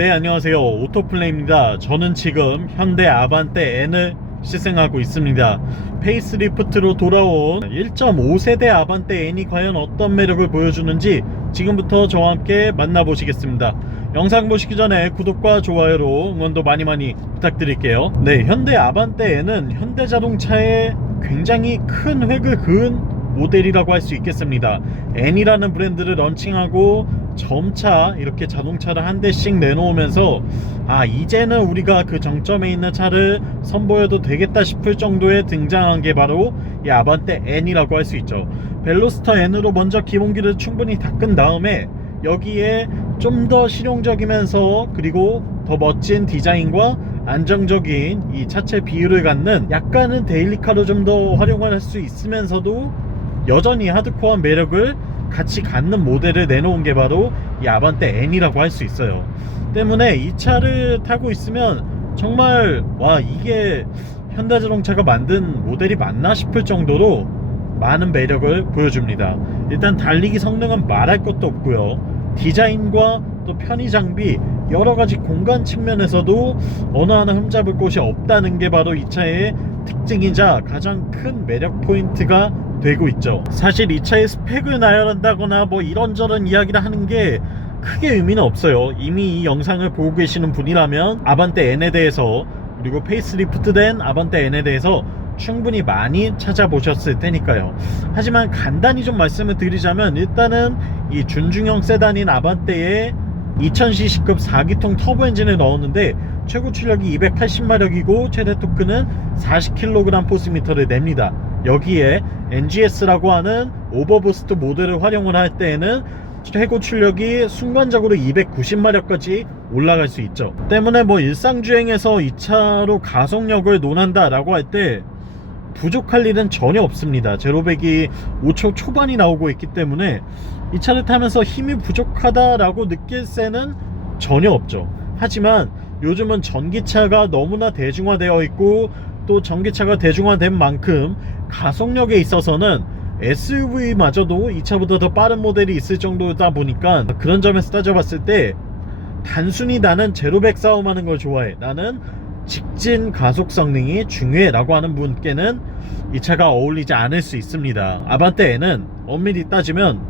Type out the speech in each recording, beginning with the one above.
네, 안녕하세요. 오토플레이입니다. 저는 지금 현대 아반떼 N을 시승하고 있습니다. 페이스리프트로 돌아온 1.5세대 아반떼 N이 과연 어떤 매력을 보여주는지 지금부터 저와 함께 만나보시겠습니다. 영상 보시기 전에 구독과 좋아요로 응원도 많이 부탁드릴게요. 네, 현대 아반떼 N은 현대자동차의 굉장히 큰 획을 그은 모델이라고 할 수 있겠습니다. N이라는 브랜드를 런칭하고 점차 이렇게 자동차를 한 대씩 내놓으면서 이제는 우리가 그 정점에 있는 차를 선보여도 되겠다 싶을 정도에 등장한 게 바로 이 아반떼 N이라고 할 수 있죠. 벨로스터 N으로 먼저 기본기를 충분히 닦은 다음에 여기에 좀 더 실용적이면서 그리고 더 멋진 디자인과 안정적인 이 차체 비율을 갖는 약간은 데일리카로 좀 더 활용을 할 수 있으면서도 여전히 하드코어한 매력을 같이 갖는 모델을 내놓은 게 바로 이 아반떼 N이라고 할 수 있어요. 때문에 이 차를 타고 있으면 정말 이게 현대자동차가 만든 모델이 맞나 싶을 정도로 많은 매력을 보여줍니다. 일단 달리기 성능은 말할 것도 없고요. 디자인과 또 편의 장비 여러가지 공간 측면에서도 어느 하나 흠잡을 곳이 없다는 게 바로 이 차의 특징이자 가장 큰 매력 포인트가 되고 있죠. 사실 이 차의 스펙을 나열한다거나 뭐 이런저런 이야기를 하는 게 크게 의미는 없어요. 이미 이 영상을 보고 계시는 분이라면 아반떼 N에 대해서 그리고 페이스리프트된 아반떼 N에 대해서 충분히 많이 찾아보셨을 테니까요. 하지만 간단히 좀 말씀을 드리자면 일단은 이 준중형 세단인 아반떼에 2000cc급 4기통 터보 엔진을 넣었는데 최고 출력이 280마력이고 최대 토크는 40kg포스미터를 냅니다. 여기에 NGS라고 하는 오버부스트 모드를 활용을 할 때에는 최고 출력이 순간적으로 290마력까지 올라갈 수 있죠. 때문에 일상주행에서 이 차로 가속력을 논한다 라고 할 때 부족할 일은 전혀 없습니다. 제로백이 5초 초반이 나오고 있기 때문에 이 차를 타면서 힘이 부족하다라고 느낄 새는 전혀 없죠. 하지만 요즘은 전기차가 너무나 대중화되어 있고 또 전기차가 대중화된 만큼 가속력에 있어서는 SUV마저도 이 차보다 더 빠른 모델이 있을 정도다 보니까 그런 점에서 따져봤을 때 단순히 나는 제로백 싸움하는 걸 좋아해, 나는 직진 가속 성능이 중요해 라고 하는 분께는 이 차가 어울리지 않을 수 있습니다. 아반떼 N은 엄밀히 따지면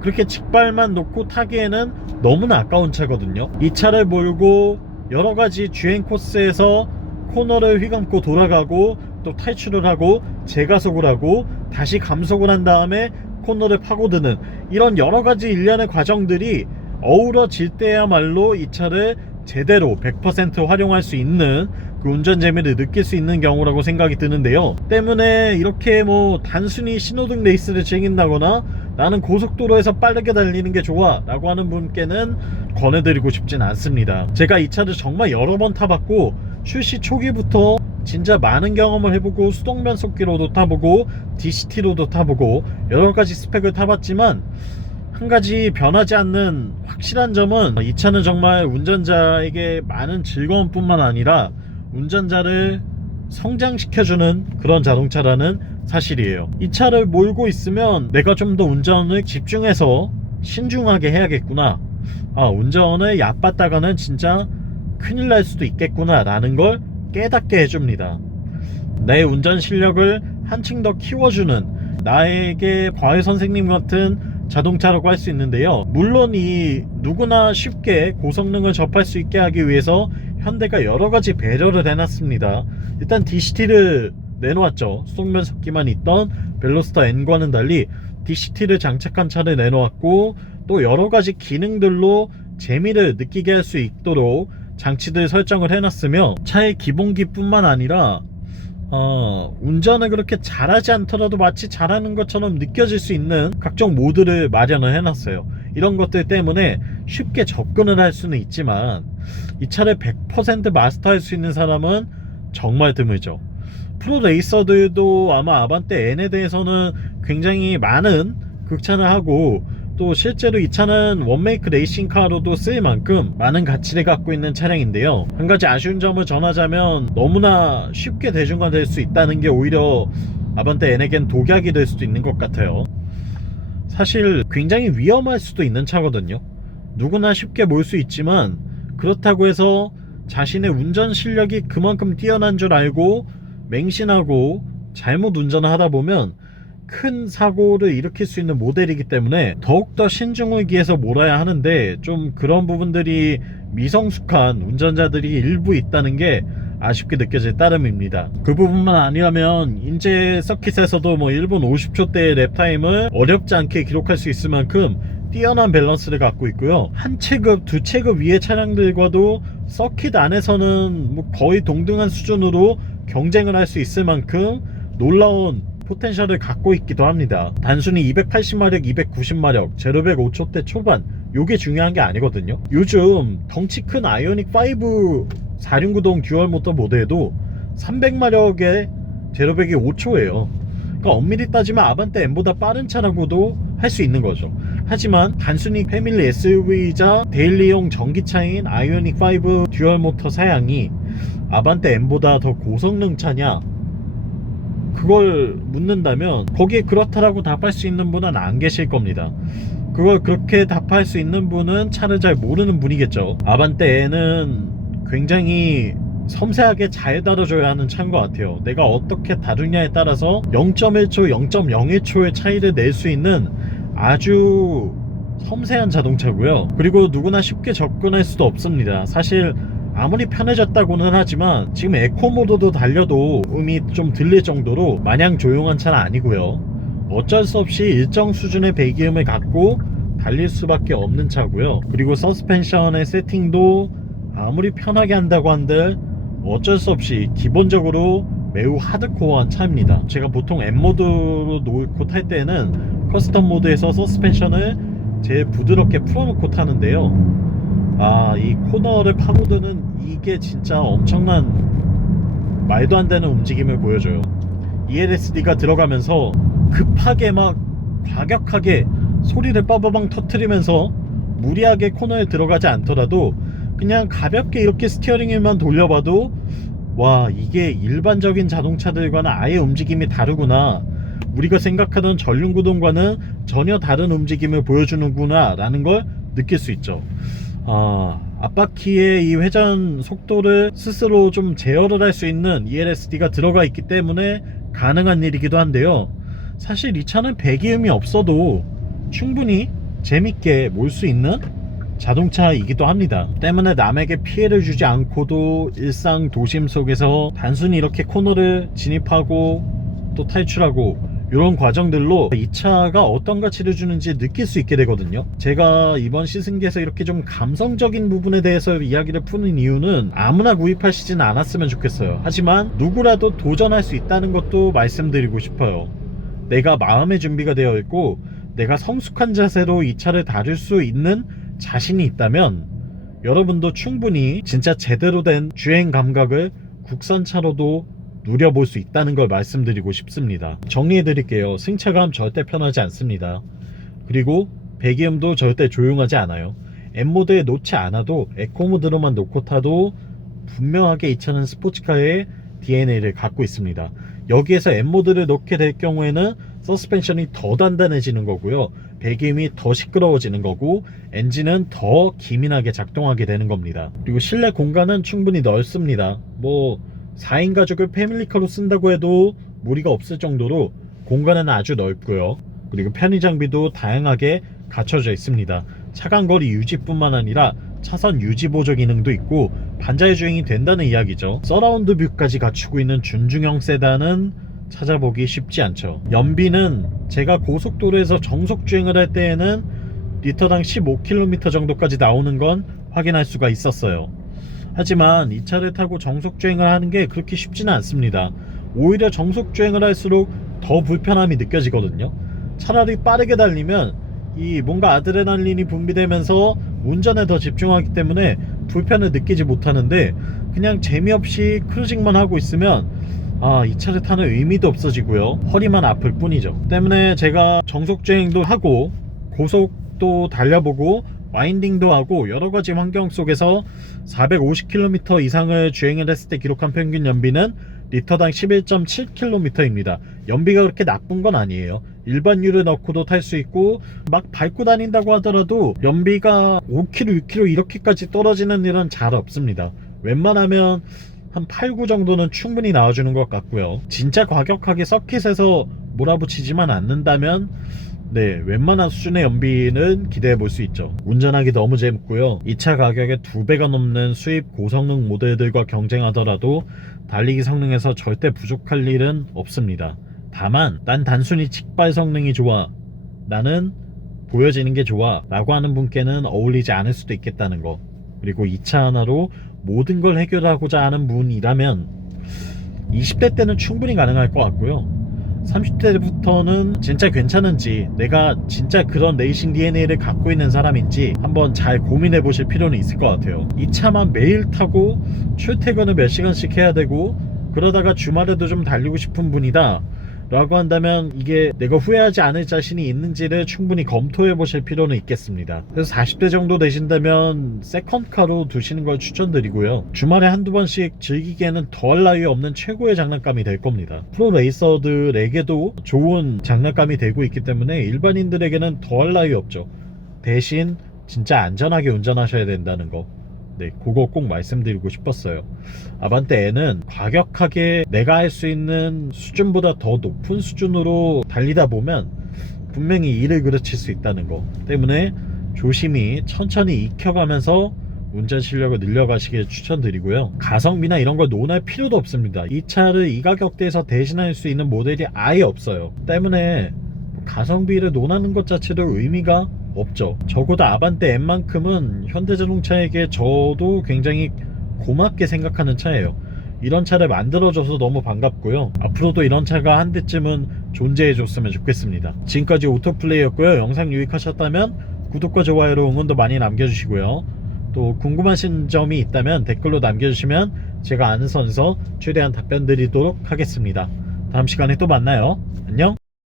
그렇게 직발만 놓고 타기에는 너무나 아까운 차거든요. 이 차를 몰고 여러가지 주행 코스에서 코너를 휘감고 돌아가고 또 탈출을 하고 재가속을 하고 다시 감속을 한 다음에 코너를 파고드는 이런 여러가지 일련의 과정들이 어우러질 때야말로 이 차를 제대로 100% 활용할 수 있는 그 운전 재미를 느낄 수 있는 경우라고 생각이 드는데요. 때문에 이렇게 단순히 신호등 레이스를 즐긴다거나 나는 고속도로에서 빠르게 달리는 게 좋아 라고 하는 분께는 권해드리고 싶진 않습니다. 제가 이 차를 정말 여러 번 타봤고 출시 초기부터 진짜 많은 경험을 해보고 수동변속기로도 타보고 DCT로도 타보고 여러가지 스펙을 타봤지만 한 가지 변하지 않는 확실한 점은 이 차는 정말 운전자에게 많은 즐거움 뿐만 아니라 운전자를 성장시켜주는 그런 자동차라는 사실이에요. 이 차를 몰고 있으면 내가 좀 더 운전을 집중해서 신중하게 해야겠구나, 운전을 얕봤다가는 진짜 큰일 날 수도 있겠구나 라는 걸 깨닫게 해줍니다. 내 운전 실력을 한층 더 키워주는 나에게 과외 선생님 같은 자동차라고 할 수 있는데요. 물론 이 누구나 쉽게 고성능을 접할 수 있게 하기 위해서 현대가 여러가지 배려를 해놨습니다. 일단 DCT를 내놓았죠. 수동변속기만 있던 벨로스터 N과는 달리 DCT를 장착한 차를 내놓았고 또 여러가지 기능들로 재미를 느끼게 할 수 있도록 장치들 설정을 해놨으며 차의 기본기 뿐만 아니라 운전을 그렇게 잘하지 않더라도 마치 잘하는 것처럼 느껴질 수 있는 각종 모드를 마련을 해놨어요. 이런 것들 때문에 쉽게 접근을 할 수는 있지만 이 차를 100% 마스터할 수 있는 사람은 정말 드물죠. 프로 레이서들도 아마 아반떼 N에 대해서는 굉장히 많은 극찬을 하고 또 실제로 이 차는 원메이크 레이싱카로도 쓰일 만큼 많은 가치를 갖고 있는 차량인데요. 한 가지 아쉬운 점을 전하자면 너무나 쉽게 대중화될 수 있다는 게 오히려 아반떼 N에겐 독약이 될 수도 있는 것 같아요. 사실 굉장히 위험할 수도 있는 차거든요. 누구나 쉽게 몰 수 있지만 그렇다고 해서 자신의 운전 실력이 그만큼 뛰어난 줄 알고 맹신하고 잘못 운전을 하다 보면 큰 사고를 일으킬 수 있는 모델이기 때문에 더욱더 신중을 기해서 몰아야 하는데, 좀 그런 부분들이 미성숙한 운전자들이 일부 있다는 게 아쉽게 느껴질 따름입니다. 그 부분만 아니라면 인제 서킷에서도 뭐 1분 50초대의 랩타임을 어렵지 않게 기록할 수 있을 만큼 뛰어난 밸런스를 갖고 있고요. 한 체급, 두 체급 위의 차량들과도 서킷 안에서는 뭐 거의 동등한 수준으로 경쟁을 할 수 있을 만큼 놀라운 포텐셜을 갖고 있기도 합니다. 단순히 280마력, 290마력, 제로백 5초대 초반, 요게 중요한 게 아니거든요. 요즘 덩치 큰 아이오닉 5 4륜구동 듀얼 모터 모델도 300마력에 제로백이 5초예요. 그러니까 엄밀히 따지면 아반떼 M보다 빠른 차라고도 할 수 있는 거죠. 하지만 단순히 패밀리 SUV이자 데일리용 전기차인 아이오닉 5 듀얼 모터 사양이 아반떼 M보다 더 고성능 차냐, 그걸 묻는다면 거기에 그렇다라고 답할 수 있는 분은 안 계실 겁니다. 그걸 그렇게 답할 수 있는 분은 차를 잘 모르는 분이겠죠. 아반떼는 굉장히 섬세하게 잘 다뤄줘야 하는 차인 것 같아요. 내가 어떻게 다루냐에 따라서 0.1초, 0.01초의 차이를 낼 수 있는 아주 섬세한 자동차고요. 그리고 누구나 쉽게 접근할 수도 없습니다. 사실 아무리 편해졌다고는 하지만 지금 에코 모드도 달려도 음이 좀 들릴 정도로 마냥 조용한 차는 아니고요. 어쩔 수 없이 일정 수준의 배기음을 갖고 달릴 수밖에 없는 차고요. 그리고 서스펜션의 세팅도 아무리 편하게 한다고 한들 어쩔 수 없이 기본적으로 매우 하드코어한 차입니다. 제가 보통 M모드로 놓고 탈 때는 커스텀 모드에서 서스펜션을 제일 부드럽게 풀어놓고 타는데요. 이 코너를 파고드는 이게 진짜 엄청난 말도 안 되는 움직임을 보여줘요. ELSD가 들어가면서 급하게 막 과격하게 소리를 빠바방 터트리면서 무리하게 코너에 들어가지 않더라도 그냥 가볍게 이렇게 스티어링 휠만 돌려봐도 와, 이게 일반적인 자동차들과는 아예 움직임이 다르구나, 우리가 생각하던 전륜구동과는 전혀 다른 움직임을 보여주는구나 라는 걸 느낄 수 있죠. 앞바퀴의 이 회전 속도를 스스로 좀 제어를 할 수 있는 ELSD가 들어가 있기 때문에 가능한 일이기도 한데요. 사실 이 차는 배기음이 없어도 충분히 재밌게 몰 수 있는 자동차이기도 합니다. 때문에 남에게 피해를 주지 않고도 일상 도심 속에서 단순히 이렇게 코너를 진입하고 또 탈출하고 이런 과정들로 이 차가 어떤 가치를 주는지 느낄 수 있게 되거든요. 제가 이번 시승기에서 이렇게 좀 감성적인 부분에 대해서 이야기를 푸는 이유는 아무나 구입하시진 않았으면 좋겠어요. 하지만 누구라도 도전할 수 있다는 것도 말씀드리고 싶어요. 내가 마음의 준비가 되어 있고 내가 성숙한 자세로 이 차를 다룰 수 있는 자신이 있다면 여러분도 충분히 진짜 제대로 된 주행 감각을 국산차로도 누려볼 수 있다는 걸 말씀드리고 싶습니다. 정리해드릴게요. 승차감 절대 편하지 않습니다. 그리고 배기음도 절대 조용하지 않아요. M모드에 놓지 않아도 에코모드로만 놓고 타도 분명하게 이 차는 스포츠카의 DNA를 갖고 있습니다. 여기에서 M모드를 넣게 될 경우에는 서스펜션이 더 단단해지는 거고요, 배기음이 더 시끄러워지는 거고, 엔진은 더 기민하게 작동하게 되는 겁니다. 그리고 실내 공간은 충분히 넓습니다. 뭐 4인 가족을 패밀리카로 쓴다고 해도 무리가 없을 정도로 공간은 아주 넓고요. 그리고 편의 장비도 다양하게 갖춰져 있습니다. 차간 거리 유지뿐만 아니라 차선 유지 보조 기능도 있고 반자율 주행이 된다는 이야기죠. 서라운드 뷰까지 갖추고 있는 준중형 세단은 찾아보기 쉽지 않죠. 연비는 제가 고속도로에서 정속 주행을 할 때에는 리터당 15km 정도까지 나오는 건 확인할 수가 있었어요. 하지만 이 차를 타고 정속 주행을 하는 게 그렇게 쉽지는 않습니다. 오히려 정속 주행을 할수록 더 불편함이 느껴지거든요. 차라리 빠르게 달리면 이 뭔가 아드레날린이 분비되면서 운전에 더 집중하기 때문에 불편을 느끼지 못하는데, 그냥 재미없이 크루징만 하고 있으면 이 차를 타는 의미도 없어지고요, 허리만 아플 뿐이죠. 때문에 제가 정속 주행도 하고 고속도 달려보고 와인딩도 하고 여러가지 환경 속에서 450km 이상을 주행을 했을 때 기록한 평균 연비는 리터당 11.7km입니다. 연비가 그렇게 나쁜 건 아니에요. 일반유를 넣고도 탈 수 있고 막 밟고 다닌다고 하더라도 연비가 5km, 6km 이렇게까지 떨어지는 일은 잘 없습니다. 웬만하면 한 8, 9 정도는 충분히 나와주는 것 같고요. 진짜 과격하게 서킷에서 몰아붙이지만 않는다면 네, 웬만한 수준의 연비는 기대해 볼 수 있죠. 운전하기 너무 재밌고요. 이 차 가격의 2배가 넘는 수입 고성능 모델들과 경쟁하더라도 달리기 성능에서 절대 부족할 일은 없습니다. 다만 난 단순히 직발 성능이 좋아, 나는 보여지는 게 좋아 라고 하는 분께는 어울리지 않을 수도 있겠다는 거, 그리고 이 차 하나로 모든 걸 해결하고자 하는 분이라면 20대 때는 충분히 가능할 것 같고요. 30대부터는 진짜 괜찮은지, 내가 진짜 그런 레이싱 DNA를 갖고 있는 사람인지 한번 잘 고민해 보실 필요는 있을 것 같아요. 이 차만 매일 타고 출퇴근을 몇 시간씩 해야 되고 그러다가 주말에도 좀 달리고 싶은 분이다 라고 한다면 이게 내가 후회하지 않을 자신이 있는지를 충분히 검토해 보실 필요는 있겠습니다. 그래서 40대 정도 되신다면 세컨카로 두시는 걸 추천드리고요. 주말에 한두 번씩 즐기기에는 더할 나위 없는 최고의 장난감이 될 겁니다. 프로 레이서들에게도 좋은 장난감이 되고 있기 때문에 일반인들에게는 더할 나위 없죠. 대신 진짜 안전하게 운전하셔야 된다는 거, 네, 그거 꼭 말씀드리고 싶었어요. 아반떼 N은 과격하게 내가 할 수 있는 수준보다 더 높은 수준으로 달리다 보면 분명히 이를 그르칠 수 있다는 거 때문에 조심히 천천히 익혀가면서 운전 실력을 늘려가시길 추천드리고요. 가성비나 이런 걸 논할 필요도 없습니다. 이 차를 이 가격대에서 대신할 수 있는 모델이 아예 없어요. 때문에 가성비를 논하는 것 자체도 의미가 없죠. 적어도 아반떼 N만큼은 현대자동차에게 저도 굉장히 고맙게 생각하는 차예요. 이런 차를 만들어줘서 너무 반갑고요. 앞으로도 이런 차가 한 대쯤은 존재해줬으면 좋겠습니다. 지금까지 오토플레이였고요. 영상 유익하셨다면 구독과 좋아요로 응원도 많이 남겨주시고요. 또 궁금하신 점이 있다면 댓글로 남겨주시면 제가 아는 선에서 최대한 답변 드리도록 하겠습니다. 다음 시간에 또 만나요. 안녕.